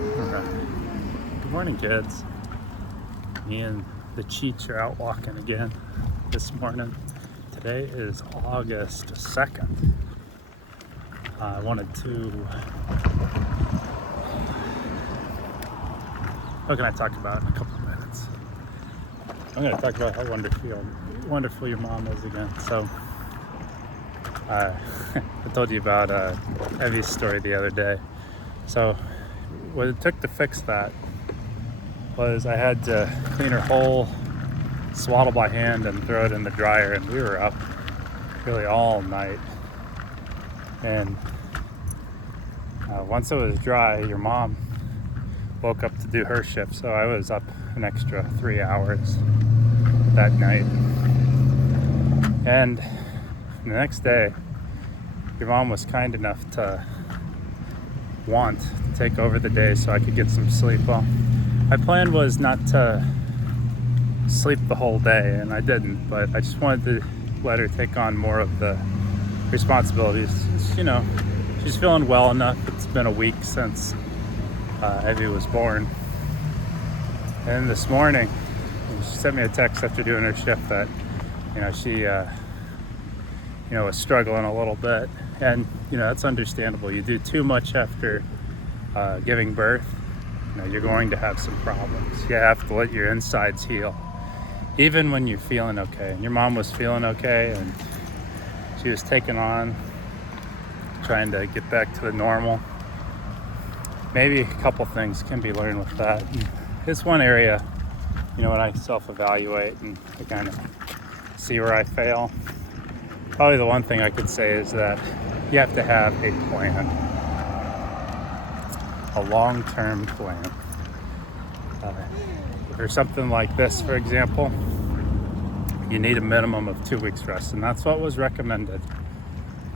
Alright. Good morning, kids. Me and the Cheats are out walking again this morning. Today is August 2nd. I wanted to. What can I talk about in a couple of minutes? I'm going to talk about how wonderful your mom is again. So, I told you about Evie's story the other day. So, what it took to fix that was I had to clean her whole swaddle by hand and throw it in the dryer, and we were up really all night. And once it was dry, your mom woke up to do her shift, so I was up an extra 3 hours that night. And the next day, your mom was kind enough to want to take over the day so I could get some sleep. Well, my plan was not to sleep the whole day, and I didn't, but I just wanted to let her take on more of the responsibilities. She's feeling well enough. It's been a week since Evie was born. And this morning, she sent me a text after doing her shift that, she, was struggling a little bit. And, that's understandable. You do too much after giving birth, you're going to have some problems. You have to let your insides heal. Even when you're feeling okay. And your mom was feeling okay, and she was taking on trying to get back to the normal. Maybe a couple things can be learned with that. And it's one area, when I self-evaluate and I kind of see where I fail. Probably the one thing I could say is that you have to have a plan, a long-term plan. For something like this, for example, you need a minimum of 2 weeks rest, and that's what was recommended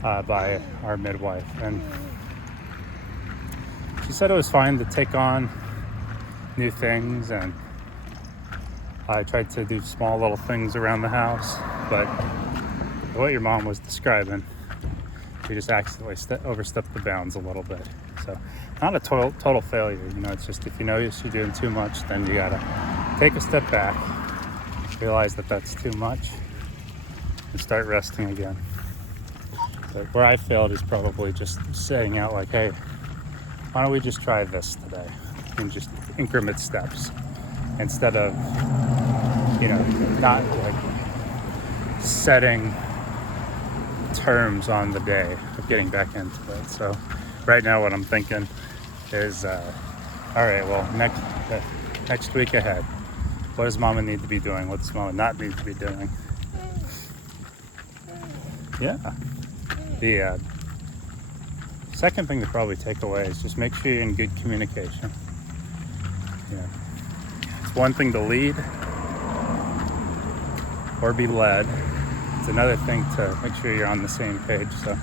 by our midwife. And she said it was fine to take on new things, and I tried to do small little things around the house, but what your mom was describing, we just accidentally overstepped the bounds a little bit. So not a total failure, it's just if you notice you're doing too much, then you gotta take a step back, realize that that's too much, and start resting again. But where I failed is probably just saying out like, hey, why don't we just try this today? And just increment steps instead of, not like setting terms on the day of getting back into it. So right now what I'm thinking is, all right, well, next week ahead, what does mama need to be doing? What does mama not need to be doing? Yeah. The second thing to probably take away is just make sure you're in good communication. It's one thing to lead or be led. It's another thing to make sure you're on the same page. So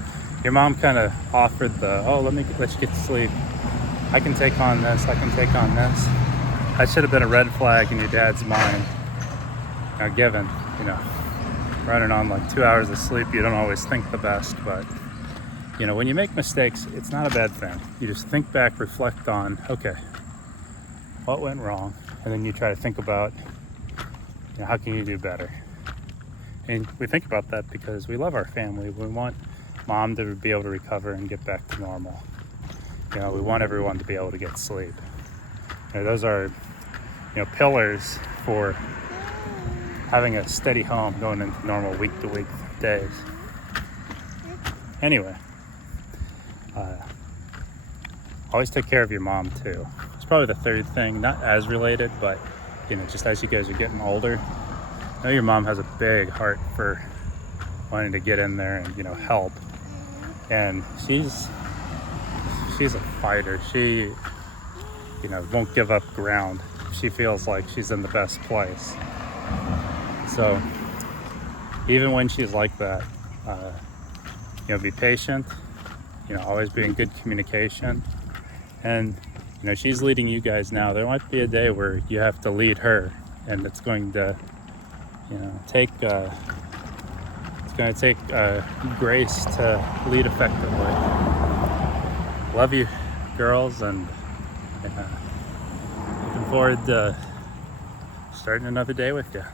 your mom kind of offered let's get to sleep. I can take on this. That should have been a red flag in your dad's mind. Given, running on like 2 hours of sleep, you don't always think the best, but when you make mistakes, it's not a bad thing. You just think back, reflect on, okay, what went wrong? And then you try to think about, how can you do better? And we think about that because we love our family. We want mom to be able to recover and get back to normal. We want everyone to be able to get sleep. Those are, pillars for having a steady home going into normal week-to-week days. Anyway, always take care of your mom too. It's probably the third thing, not as related, but just as you guys are getting older, I know your mom has a big heart for wanting to get in there and help, and she's a fighter. She won't give up ground. She feels like she's in the best place. So even when she's like that, be patient, always be in good communication. And she's leading you guys now. There might be a day where you have to lead her, and it's going to take grace to lead effectively. Love you, girls, and Yeah. Looking forward to starting another day with you.